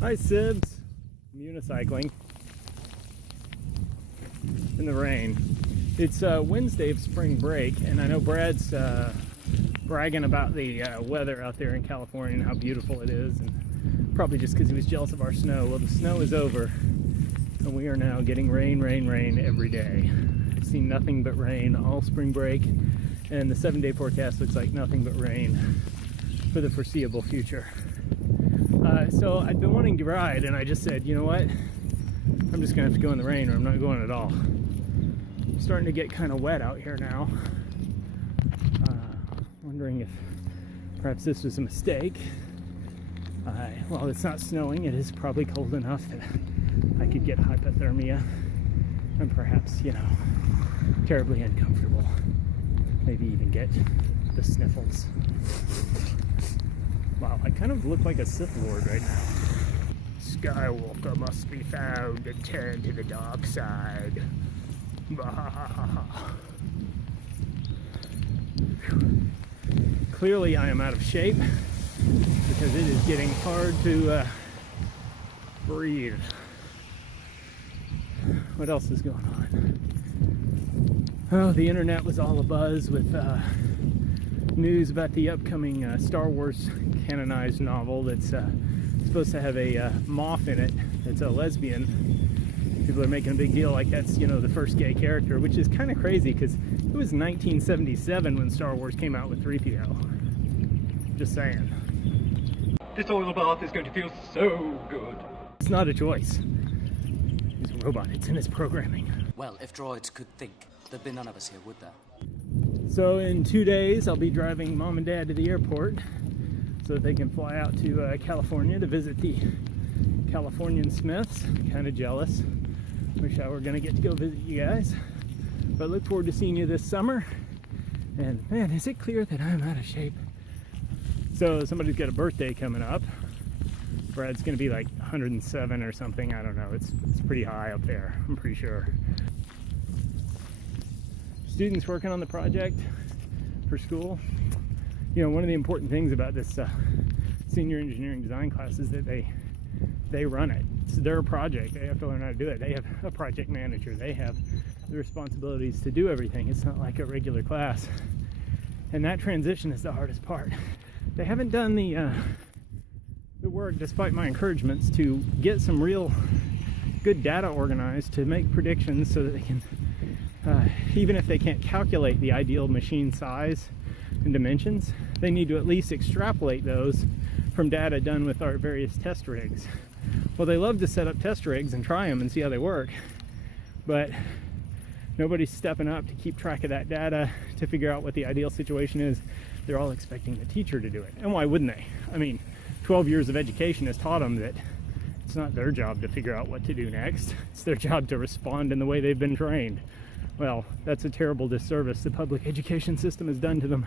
Hi Sibs, I'm unicycling in the rain. It's Wednesday of spring break, and I know Brad's bragging about the weather out there in California and how beautiful it is, and probably just because he was jealous of our snow. Well, the snow is over, and we are now getting rain every day. I've seen nothing but rain all spring break, and the 7-day forecast looks like nothing but rain for the foreseeable future. So I've been wanting to ride, and I just said, you know what? I'm just gonna have to go in the rain, or I'm not going at all. I'm starting to get kind of wet out here now. Wondering if perhaps this was a mistake. While it's not snowing, it is probably cold enough that I could get hypothermia and perhaps, you know, terribly uncomfortable. Maybe even get the sniffles. Wow, I kind of look like a Sith Lord right now. Skywalker must be found and turn to the dark side. Clearly I am out of shape because it is getting hard to breathe. What else is going on? Oh, the internet was all abuzz with news about the upcoming Star Wars canonized novel that's supposed to have a Moff in it. It's a lesbian. People are making a big deal like that's, you know, the first gay character, which is kind of crazy because it was 1977 when Star Wars came out with 3PO. Just saying. This oil bath is going to feel so good. It's not a choice. He's a robot. It's in his programming. Well, if droids could think, there'd be none of us here, would there? So in 2 days, I'll be driving Mom and Dad to the airport so that they can fly out to California to visit the Californian Smiths. Kind of jealous. Wish I were going to get to go visit you guys. But look forward to seeing you this summer. And man, is it clear that I'm out of shape. So somebody's got a birthday coming up. Brad's going to be like 107 or something. I don't know. It's pretty high up there, I'm pretty sure. Students working on the project for school. You know, one of the important things about this senior engineering design class is that they run it. It's their project. They have to learn how to do it. They have a project manager. They have the responsibilities to do everything. It's not like a regular class. And that transition is the hardest part. They haven't done the work, despite my encouragements, to get some real good data organized to make predictions so that they can, even if they can't calculate the ideal machine size and dimensions, they need to at least extrapolate those from data done with our various test rigs. Well, they love to set up test rigs and try them and see how they work, but nobody's stepping up to keep track of that data to figure out what the ideal situation is. They're all expecting the teacher to do it. And why wouldn't they? I mean, 12 years of education has taught them that it's not their job to figure out what to do next. It's their job to respond in the way they've been trained. Well, that's a terrible disservice the public education system has done to them.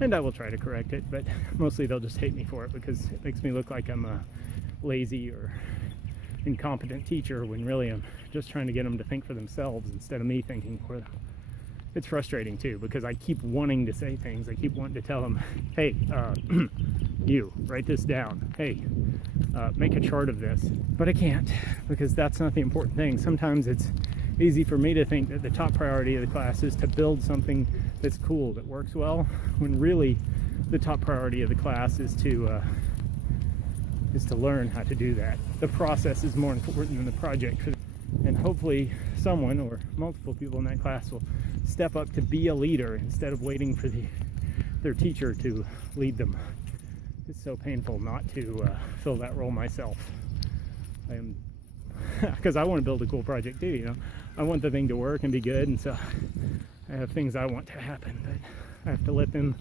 And I will try to correct it, but mostly they'll just hate me for it because it makes me look like I'm a lazy or incompetent teacher when really I'm just trying to get them to think for themselves instead of me thinking for them. It's frustrating too because I keep wanting to say things. I keep wanting to tell them, hey, you, write this down. Hey, make a chart of this. But I can't because that's not the important thing. Sometimes it's easy for me to think that the top priority of the class is to build something that's cool, that works well, when really the top priority of the class is to learn how to do that. The process is more important than the project. And hopefully someone or multiple people in that class will step up to be a leader instead of waiting for their teacher to lead them. It's so painful not to fill that role myself. I am, because I want to build a cool project too, you know. I want the thing to work and be good, and so I have things I want to happen, but I have to let them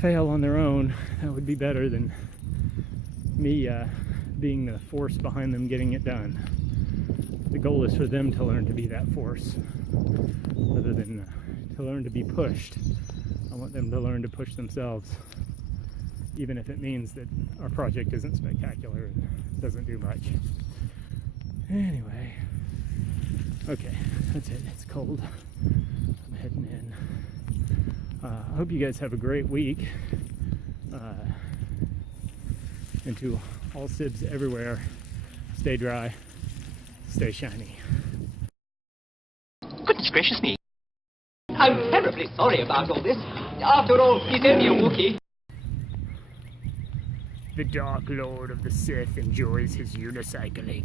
fail on their own. That would be better than me being the force behind them getting it done. The goal is for them to learn to be that force rather than to learn to be pushed. I want them to learn to push themselves, even if it means that our project isn't spectacular and doesn't do much. Anyway, okay, that's it. It's cold. I'm heading in. I hope you guys have a great week. And to All Sibs everywhere. Stay dry, stay shiny. Goodness gracious me. I'm terribly sorry about all this. After all, he's only a Wookiee. The Dark Lord of the Sith enjoys his unicycling.